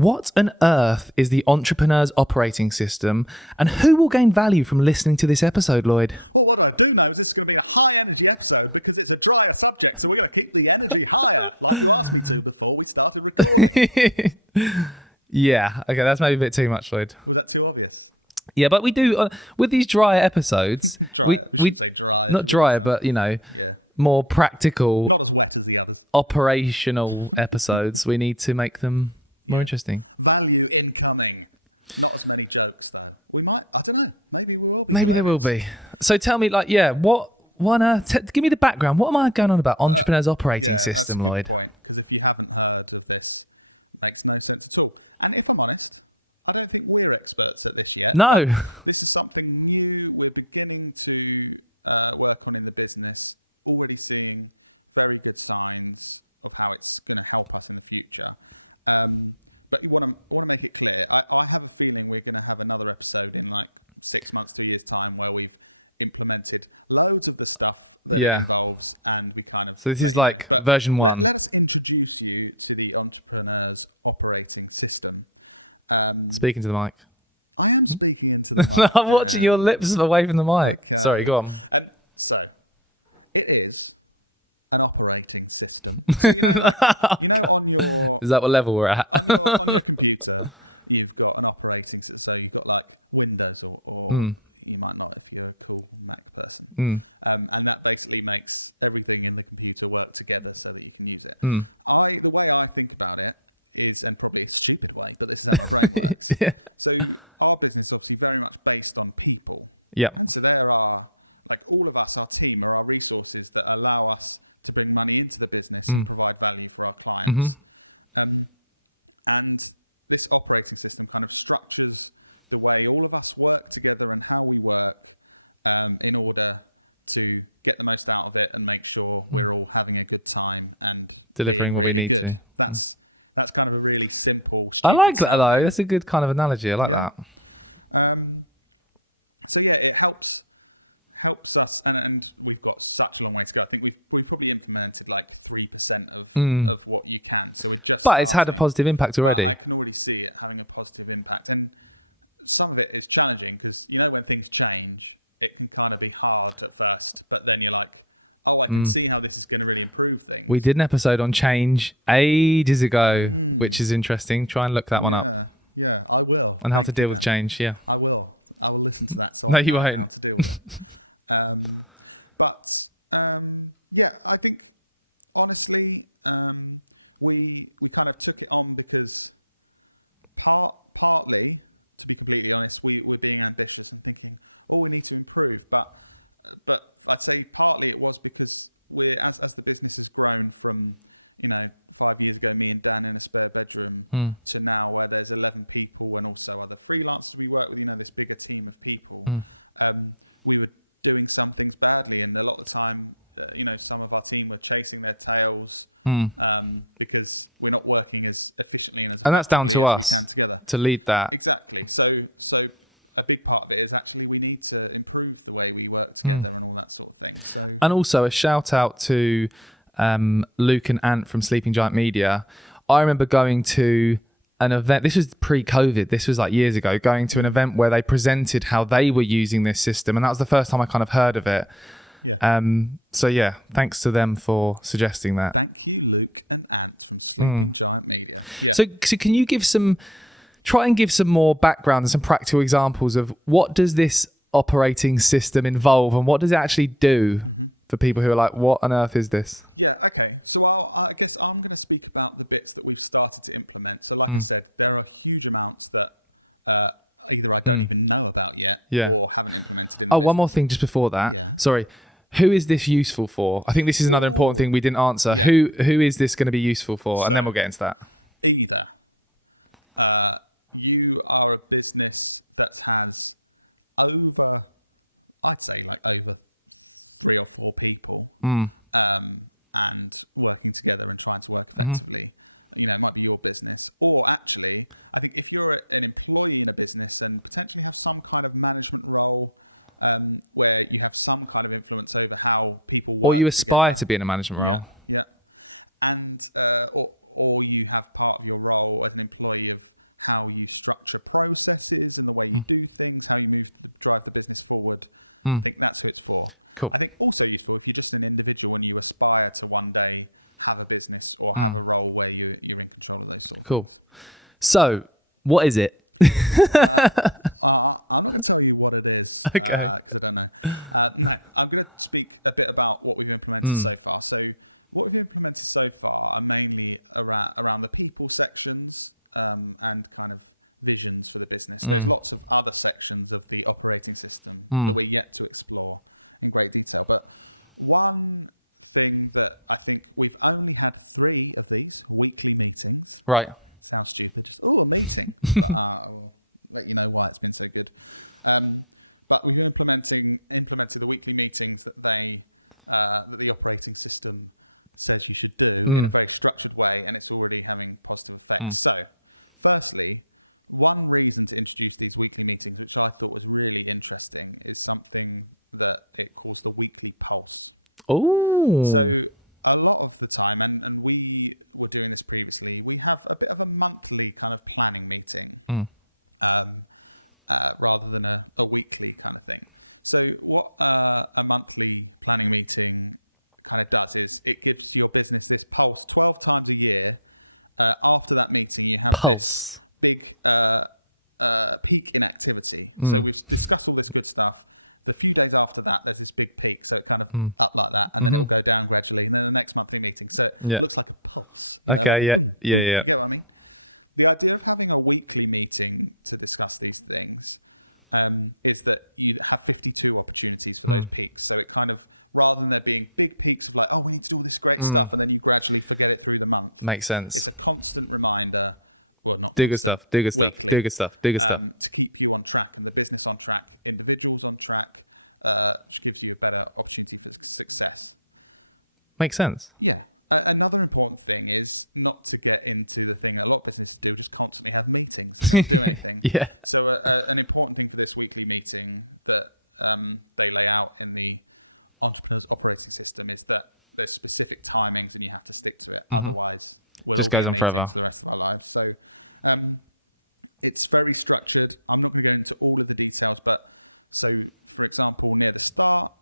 What on earth is the entrepreneur's operating system, and who will gain value from listening to this episode, Lloyd? Well, what I do know is this is going to be a high-energy episode because it's a drier subject, so we're going to keep the energy higher, like you asked me to before we started recording. Yeah, okay, that's maybe a bit too much, Lloyd. Was that too obvious? Yeah, but we do, with these drier episodes... We shouldn't say dry. Not drier, but, more practical... Not as wet as the others. Operational episodes. We need to make them more interesting. Value incoming. Not as many jokes, though. We might, I don't know. Maybe we will be Maybe hilarious. there will be. So tell me, what on earth... give me the background. What am I going on about? Entrepreneur's operating system, that's a good Lloyd. point, because if you haven't heard of this, it makes no sense at all. And if I'm honest... I don't think we're experts at this yet. No. This is something new we're beginning to work on in the business, already seeing very good signs of how it's going to help us in the future. But I want to make it clear. I have a feeling we're going to have another episode in like 6 months to a year's time where we've implemented loads of the stuff that it involves, and we kind of... So this is like version 1. Let us introduce you to the entrepreneur's operating system. Speaking to the mic. I am speaking into the mic. I'm watching your lips away from the mic. Okay. Sorry, go on. So, it is an operating system. So on your... Is that what level we're at? on your computer, you've got an operating system. So you've got like Windows or you might not if you're a cool Mac person. And that basically makes everything in the computer work together so that you can use it. The way I think about it is, and probably a stupid way, but this is how my brain works. So our business is obviously very much based on people. Yeah. And so there are, like all of us, our team are our resources that allow us to bring money into the business and provide value for our clients. And this operating system kind of structures the way all of us work together and how we work in order to get the most out of it and make sure we're all having a good time and delivering being really good. That's kind of a really simple, stupid I like that, though. sounding. That's a good kind of analogy. I like that. So yeah, it helps us, and we've got such a long way to go. I think we've probably implemented like 3% of what you can. So we're just But it's had a positive impact already. But I can already see it having a positive impact, and some of it is challenging because when things change, it can kind of be hard at first, but then you're like, oh, I can see how this is going to really improve things. We did an episode on change ages ago, which is interesting. Try and look that one up. Yeah, I will. And how to deal with change, I will listen to that so I know how to deal with it. I think, honestly, we kind of took it on because partly, to be completely honest, we're being ambitious and thinking, we need to improve. But I'd say partly it was because we're as the business has grown from 5 years ago, me and Dan in a spare bedroom, to now where there's 11 people and also other freelancers we work with. This bigger team of people. We were doing some things badly, and a lot of the time, some of our team were chasing their tails because we're not working as efficiently and as effectively as we can together to lead that. Exactly. So a big part of it is actually we need to improve the way we work together and all that sort of thing. So, and also a shout out to Luke and Ant from Sleeping Giant Media. I remember going to an event. This was pre-COVID. This was like years ago. Going to an event where they presented how they were using this system, and that was the first time I kind of heard of it. Yeah. So yeah, thanks to them for suggesting that. Thank you, Luke and Ant from Sleeping Giant Media. Yeah. So can you try and give some more background and some practical examples of what does this operating system involve and what does it actually do for people who are like, what on earth is this? Yeah, okay. So I guess I'm going to speak about the bits that we've started to implement. So like I said, there are huge amounts that either I don't even know about yet or haven't implemented in the business. One more thing just before that. Yeah. Sorry. Who is this useful for? I think this is another important thing we didn't answer. Yeah. Who is this going to be useful for? And then we'll get into that. Either you are a business that has over 3 or 4 people and working together and trying to work effectively. It might be your business. Or actually, I think if you're an employee in a business and potentially have some kind of management role where you have some kind of influence over how people work or you aspire together. to be in a management role. Yeah. And or you have part of your role as an employee of how you structure processes and the way you do things, how you drive the business forward. I think that's who it's for. Cool. I think also useful if you're just an individual and you aspire to one day have a business or have a role where you're in control of those sort of things. So, what is it? I'm not going to tell you what it is because I don't know. No, I'm going to speak a bit about what we've implemented so far. So what we've implemented so far are mainly around the people sections and kind of visions for the business. There's lots of other sections of the operating system that we're yet to explore in great detail. But one thing that I think we've only had 3 of these weekly meetings. Right. Sounds stupid. Just, a meeting. But I will let you know why it's been so good. But we've implemented the weekly meetings that that the operating system says you should do in a very structured way, and it's already having positive effects. So, firstly, one reason to introduce these weekly meetings, which I thought was really interesting, is something that it calls the weekly pulse. Oh. So a lot of the time, and we were doing this previously, we have a bit of a monthly kind of planning meeting rather than a weekly kind of thing. So what a monthly planning meeting kind of does is it gives your business this pulse 12 times a year. After that meeting, you have this big peak in activity. So we've discussed all this good stuff. The few days after that, there's this big peak. So it kind of up like that, and then it will go down gradually. And then the next monthly meeting. So it looks like a pulse. You know, like boom, boom. You get what I mean? The idea of having a weekly meeting to discuss these things is that you have 52 opportunities for those peaks. So it kind of, rather than there being big peaks of like, oh, we need to do all this great stuff, and then you gradually forget it through the month. Makes sense. It's a constant reminder. Well, not do constant, good stuff, weekly, do good stuff, to keep you on track and the business on track, individuals on track, which gives you a better opportunity for success. Makes sense. Yeah. Another important thing is not to get into the thing that a lot of businesses do, just constantly have meetings and don't do anything. Yeah. So an important thing for this weekly meeting that they lay out in the entrepreneur's operating system is that there's specific timings and you have to stick to it. Otherwise, we'll Just all be goes in on meetings forever. for the rest of our lives. So it's very structured. I'm not going to go into all of the details, but so, for example, near the start,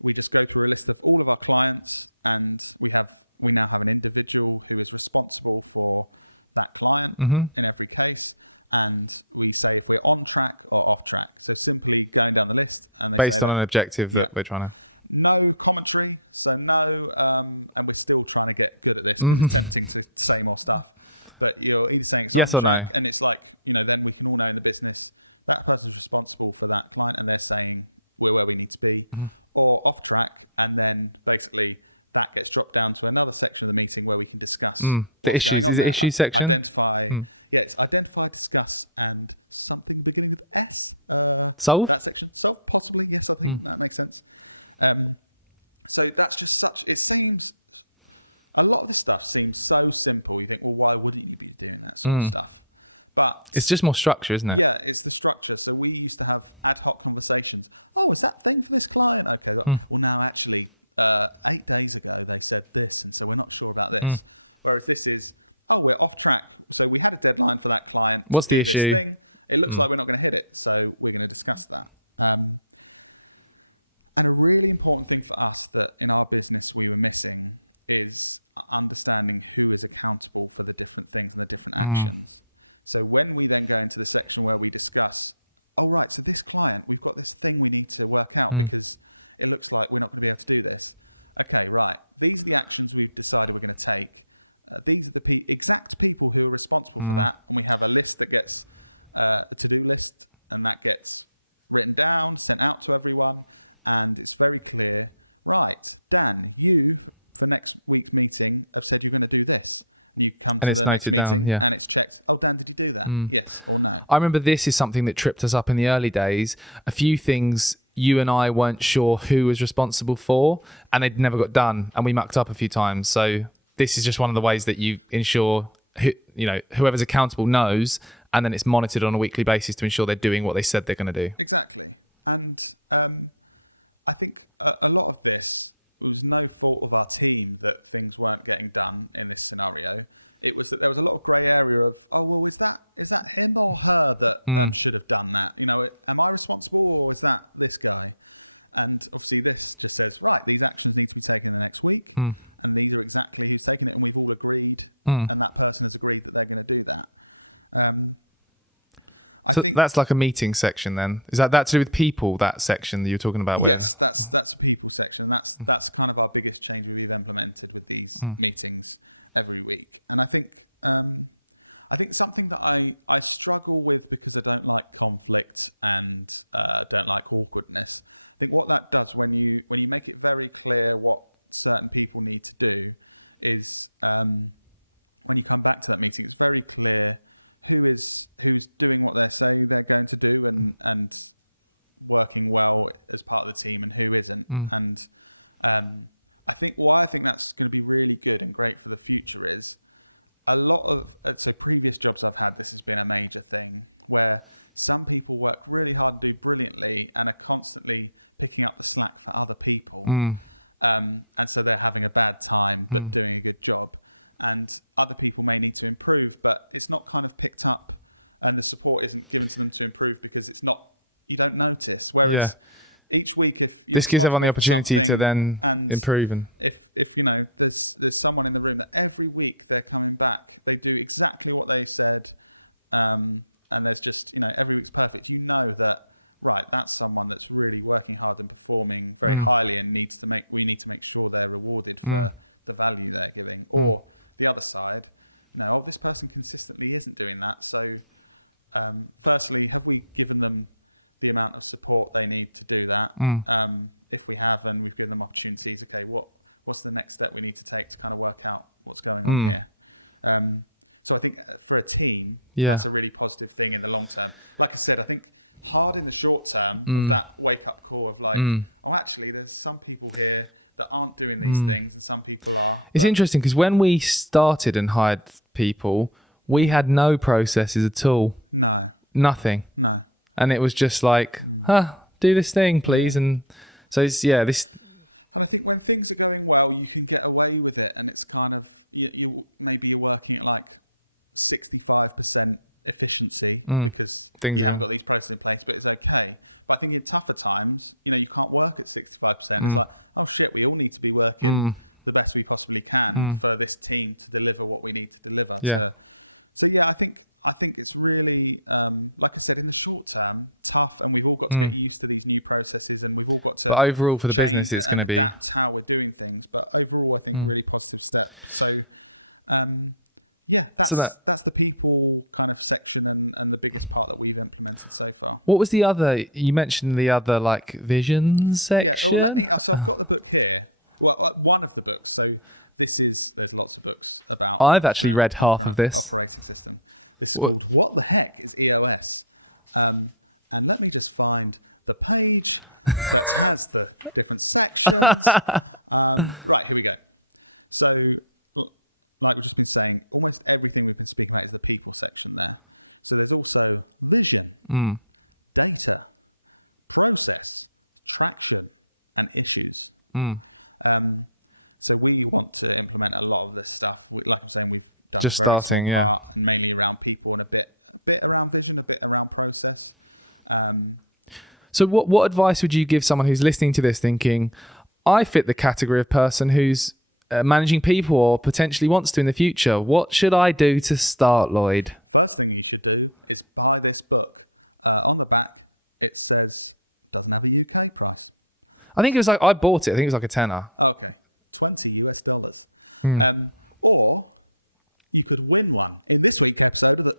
we just go through a list of all of our clients, and we now have an individual who is responsible for that client in every case. And we say if we're on track or off track. So simply going down the list, and they Based say on an objective that we're trying to. no commentary. So no, and we're still trying to get good at this because it's tempting to say more stuff. But you're either saying it's Yes on or track, no. and it's like, then we can all know in the business that person's responsible for that client, and they're saying we're where we need to be, or off track, and then basically that gets dropped down to another section of the meeting where we can discuss what's issues. going on. Is it there. issue section? Identify. Yeah, it's identify, discuss, and something beginning with S. Solve? That section. Solve, possibly. Yes, I think that makes sense. So that's just it seems, a lot of this stuff seems so simple. You think, well, why wouldn't you be doing that sort of stuff? But It's just more structure, isn't it? yeah, it's the structure. So we used to have ad hoc conversations. Oh, is that thing for this client? Okay. Well, now actually, 8 days ago they said this, and so we're not sure about this. Whereas this is, we're off track. So we had a deadline for that client What's to do the this issue? thing. It looks like we're not going to hit it, so we're going to discuss that. And a really important thing for us that in our business we were missing is understanding who is accountable for the different things and the different actions. So when we then go into the section where we discuss, right, so this client, we've got this thing we need to work out because it looks like we're not going to be able to do this. Okay, right. These are the actions we've decided we're going to take. These are the exact people who are responsible for that. And we have a list that gets a to-do list, and that gets written down, sent out to everyone. And it's very clear, right, Dan, you, for next week's meeting, have said you're going to do this. And you come to it's the next noted down, meeting, yeah. and it's checked. Oh, Dan, did you do that? Yes or no? I remember this is something that tripped us up in the early days. A few things you and I weren't sure who was responsible for, and they'd never got done, and we mucked up a few times. So this is just one of the ways that you ensure whoever's accountable knows, and then it's monitored on a weekly basis to ensure they're doing what they said they're going to do. Exactly. And I think a lot of this no fault of our team that things weren't getting done in this scenario. It was that there was a lot of grey area of, oh, well, is that him or her that should have done that? Am I responsible, or is that this guy? And obviously this just says, right, these actions need to be taken in the next week, and these are exactly who's taking it, and we've all agreed, and that person has agreed that they're going to do that. I think that's like a meeting section then. Is that to do with people, that section that you're talking about? Yes, that's a people section. And that's kind of our biggest change we've implemented with these meetings every week. And I think something that I struggle with, because I don't like conflict and don't like awkwardness. I think what that does when you make it very clear what certain people need to do is when you come back to that meeting, it's very clear who's doing what they say they're going to do and working well as part of the team, and who isn't. And I think that's going to be really good and great for the future is a lot of previous jobs I've had, this has been a major thing where some people work really hard and do brilliantly and are constantly picking up the slack for other people. And so they're having a bad time but doing a good job. And other people may need to improve, but it's not kind of picked up, and the support isn't given to them to improve because you don't notice. Whereas each week, if you're this gives everyone the opportunity to then improve, and if there's someone in the room that every week they're coming back, they do exactly what they said, and there's just every week's perfect. That right, that's someone that's really working hard and performing very highly, and we need to make sure they're rewarded for the value they're giving. Or the other side, this person consistently isn't doing that. So, firstly, have we given them the amount of support they need to do that? If we have, and we've given them opportunities, okay, what's the next step we need to take to kind of work out what's going on here? So I think for a team, that's a really positive thing in the long term. Like I said, I think hard in the short term of that wake up call of like, oh, actually, there's some people here that aren't doing these things, and some people are. It's interesting because when we started and hired people, we had no processes at all. No. Nothing. No. And it was just like, do this thing, please. Yeah. And so it's, this. And I think when things are going well, you can get away with it. And it's kind of, maybe you're working at like 65% efficiency because you haven't got these processes in place, but it's okay. But I think in tougher times, you can't work at 65%. It's like, oh shit, we all need to be working the best we possibly can for this team to deliver what we need to deliver. I think it's really, like I said, in the short term, tough, and we've all got to get used to these new processes, and we've all got to. But overall, for the business, it's going to be adapt how we're doing things. But overall, I think really positive step. So, that's the people kind of section and the biggest part that we've implemented so far. What was the other? You mentioned the other like vision section. Yeah. So I've got the book here. Well, one of the books. So there's lots of books about. I've actually read half of this operating system. This is called "What the Heck is EOS?" And let me just find the page that has the different sections. Right, here we go. So, like we've just been saying, almost everything we've been speaking about is the people section there. So there's also vision, data, process, traction, and issues. So we want to implement a lot of this stuff. Like I'm saying, we've done just a very small part, and mainly around people, and a bit around vision, a bit around process. So what advice would you give someone who's listening to this thinking, I fit the category of person who's managing people or potentially wants to in the future? What should I do to start, Lloyd? First thing you should do is buy this book. On the back, it says, doesn't have a UK price. I think it was like, I bought it. I think it was like a tenner. Okay. $20. Or you could win one in this week's episode of the...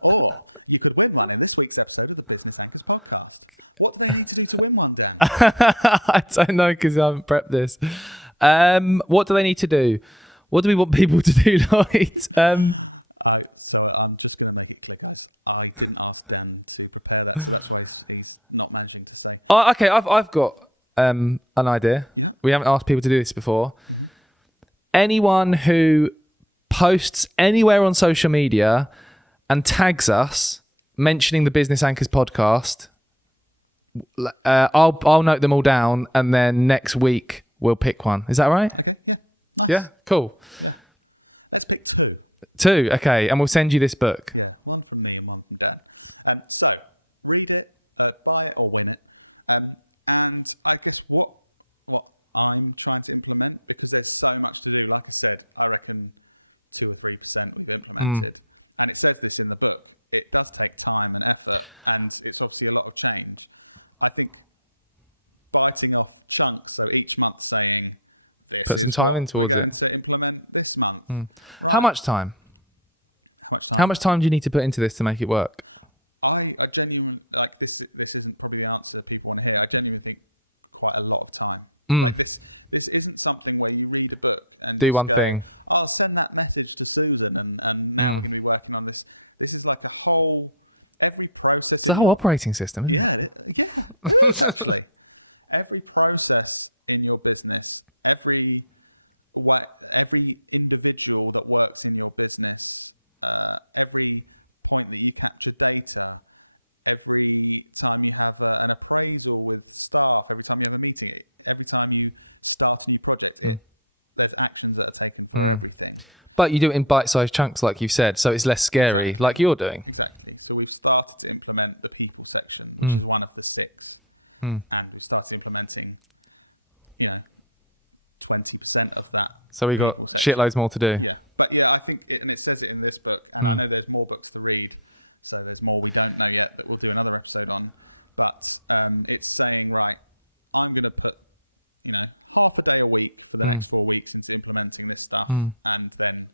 Or you could win one in this week's episode of the Business Anchors podcast. What do they need to do to win one, Dan? I don't know, because I haven't prepped this. What do they need to do? What do we want people to do, Lloyd? So I'm just going to make it clear, guys. I didn't ask Dan to prepare that, so that's why he's not managing to say. Okay, I've got an idea. Yeah. We haven't asked people to do this before. Anyone who posts anywhere on social media and tags us mentioning the Business Anchors podcast, I'll note them all down, and then next week we'll pick one. Is that right? Okay, yeah. Nice. Yeah, cool. Yeah. Let's pick two. Two, okay. And we'll send you this book. Yeah, one from me and one from Dan. So read it, buy it or win it. And I guess what I'm trying to implement, because there's so much to do. Like I said, I reckon 2 or 3% we've implemented. And it says this in the book. It does take time and effort, and it's obviously a lot of change. I think biting off chunks, so each month saying, this is what we're going to implement this month. Right. How much time? How much time? How much time do you need to put into this to make it work? I genuinely, like, this isn't probably the answer people want to hear. I genuinely think quite a lot of time. Like this isn't something where you read a book and do just one go, thing. I'll send that message to Susan and now we're going to be working on this. This is like every process. It's a whole operating system. Isn't it? Yeah, it is actually. Every process in your business, every individual that works in your business, every point that you capture data, every time you have an appraisal with staff, every time you have a meeting, every time you start a new project, there's actions that are taken for everything. But you do it in bite-sized chunks, like you've said, so it's less scary, Exactly. like you're doing. Exactly. So we've started to implement the people section, which is one of the 6. And we've started implementing, 20% of that. So we've got section. shitloads more to do. Yeah. But yeah, I think, and it says it in this book, and I know there's more books to read, so there's more we don't know yet that we'll do another episode on. But it's saying, right, I'm going to put, half a day a week for the next 4 weeks into implementing this stuff. And then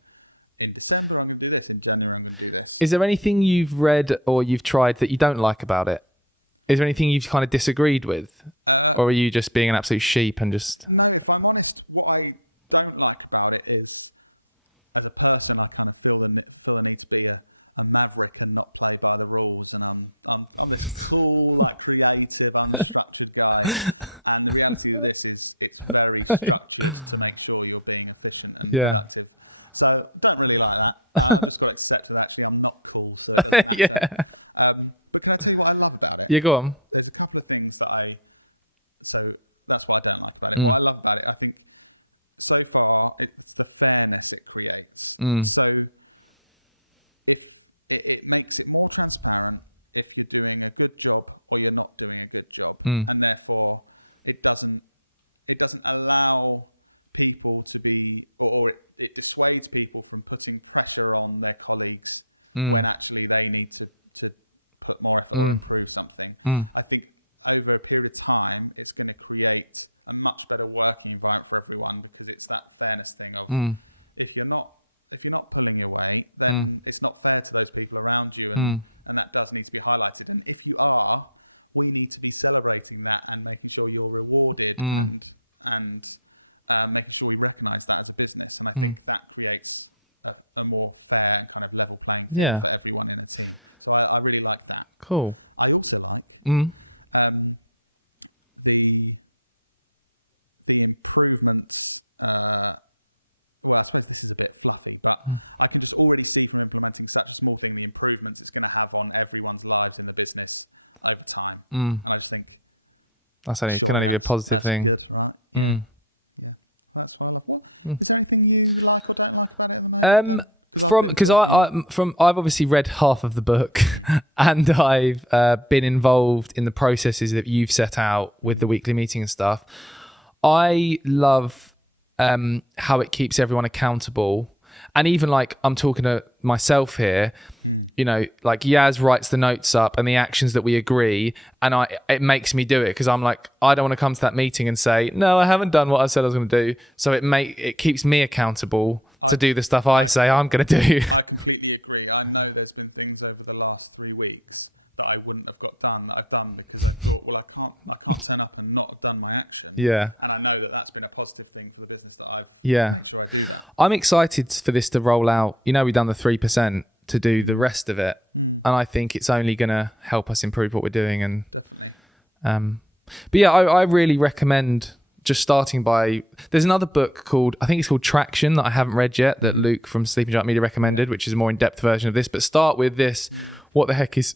in December, I'm going to do this. In January, I'm going to do this. Is there anything you've read or you've tried that you don't like about it? Is there anything you've kind of disagreed with? Or are you just being an absolute sheep and just... No, if I'm honest, what I don't like about it is, as a person, I kind of feel the need to be a maverick and not play by the rules, and I'm this cool, like, creative, unstructured guy. And the reality of this is it's very structured to make sure you're being efficient and productive. So don't really like that. I've just got to accept that actually I'm not cool, so it doesn't matter. But can I tell you what I love about it? Yeah, go on. There's a couple of things so that's what I don't like about it. What I love about it, I think so far, it's the fairness it creates. So if it makes it more transparent if you're doing a good job or you're not doing a good job, and therefore it doesn't allow people to be, or it dissuades people from putting pressure on their colleagues when actually they need to put more effort or improve something. I think over a period of time, it's going to create a much better working environment for everyone, because it's that fairness thing of if you're not pulling your weight, then it's not fair to those people around you, and that does need to be highlighted. And if you are, we need to be celebrating that and making sure you're rewarded and making sure we recognise that as a business. And I think that creates a more fair and kind of level playing field for everyone in a team. So I really like that. Cool. I also like the improvements. Well, I suppose this is a bit fluffy, but I can just already see from implementing such a small thing the improvements it's going to have on everyone's lives in the business over time. And I just think that's only can only be a positive thing. That's good, right? Yeah. Yeah. That's what I love. What is there anything you like or don't like about it at the moment? Because I've obviously read half of the book, and I've been involved in the processes that you've set out with the weekly meeting and stuff. I love how it keeps everyone accountable. And even like I'm talking to myself here, like Yaz writes the notes up and the actions that we agree, and it makes me do it, because I'm like, I don't want to come to that meeting and say, no, I haven't done what I said I was going to do. So it keeps me accountable to do the stuff I say I'm going to do. I completely agree. I know there's been things over the last 3 weeks that I wouldn't have got done that I've done because I thought, well, I can't turn up and not have done my action. Yeah. And I know that that's been a positive thing for the business that I've made sure I do that. I'm excited for this to roll out. We've done the 3% to do the rest of it. And I think it's only going to help us improve what we're doing. And definitely. But yeah, I really recommend just starting by, there's another book called Traction that I haven't read yet, that Luke from Sleeping Giant Media recommended, which is a more in-depth version of this. But start with this. What the heck is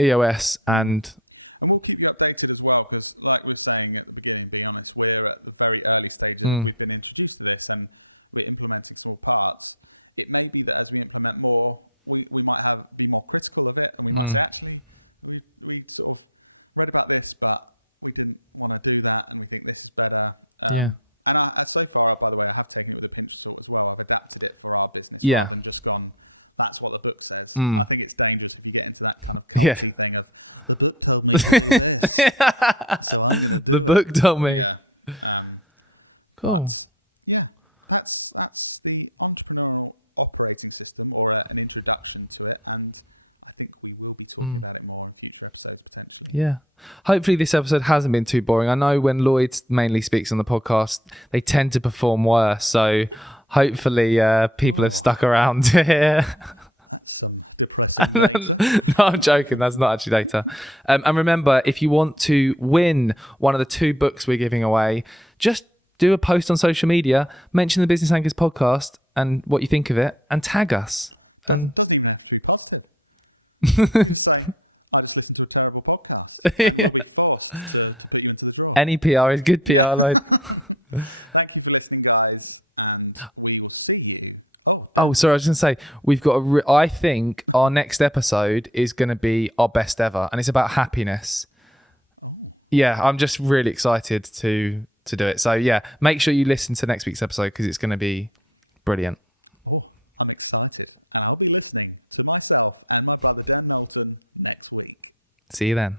EOS and we'll keep you updated as well, because like we were saying at the beginning, being honest, we're at the very early stages of we've been introduced to this and we're implementing small parts. It may be that as we implement more, we might be more critical of it, and we might say, actually, we sort of read about this, but we didn't want to do that, and we think this is better. And so far, by the way, I have taken it with a pinch of salt as well. I've adapted it for our business rather than just gone, that's what the book says. I think it's dangerous if you get into that kind of culty thing of, the book told me to do this, so I'm going to do it. The book told me. Yeah. Cool. But yeah, that's the entrepreneurial operating system, or an introduction to it. And I think we will be talking about it more in future episodes potentially. Yeah. Hopefully this episode hasn't been too boring. I know when Lloyd mainly speaks on the podcast, they tend to perform worse. So hopefully people have stuck around to hear. That's some depressing data. No, I'm joking. That's not actually data. And remember, if you want to win one of the 2 books we're giving away, just do a post on social media, mention the Business Anchors podcast and what you think of it, and tag us. Doesn't even have to be positive. You can just say, I just listened to a terrible podcast, and we'll be forced to put you into the draw. Any PR is good PR, Lloyd. Thank you for listening, guys, and we will see you. Sorry, I was going to say, we've got I think our next episode is going to be our best ever, and it's about happiness. Oh. Yeah, I'm just really excited to do it. So yeah, make sure you listen to next week's episode because it's going to be brilliant. Oh, I'm excited, and I'll be listening to myself and my brother Dan Knowlton next week. See you then.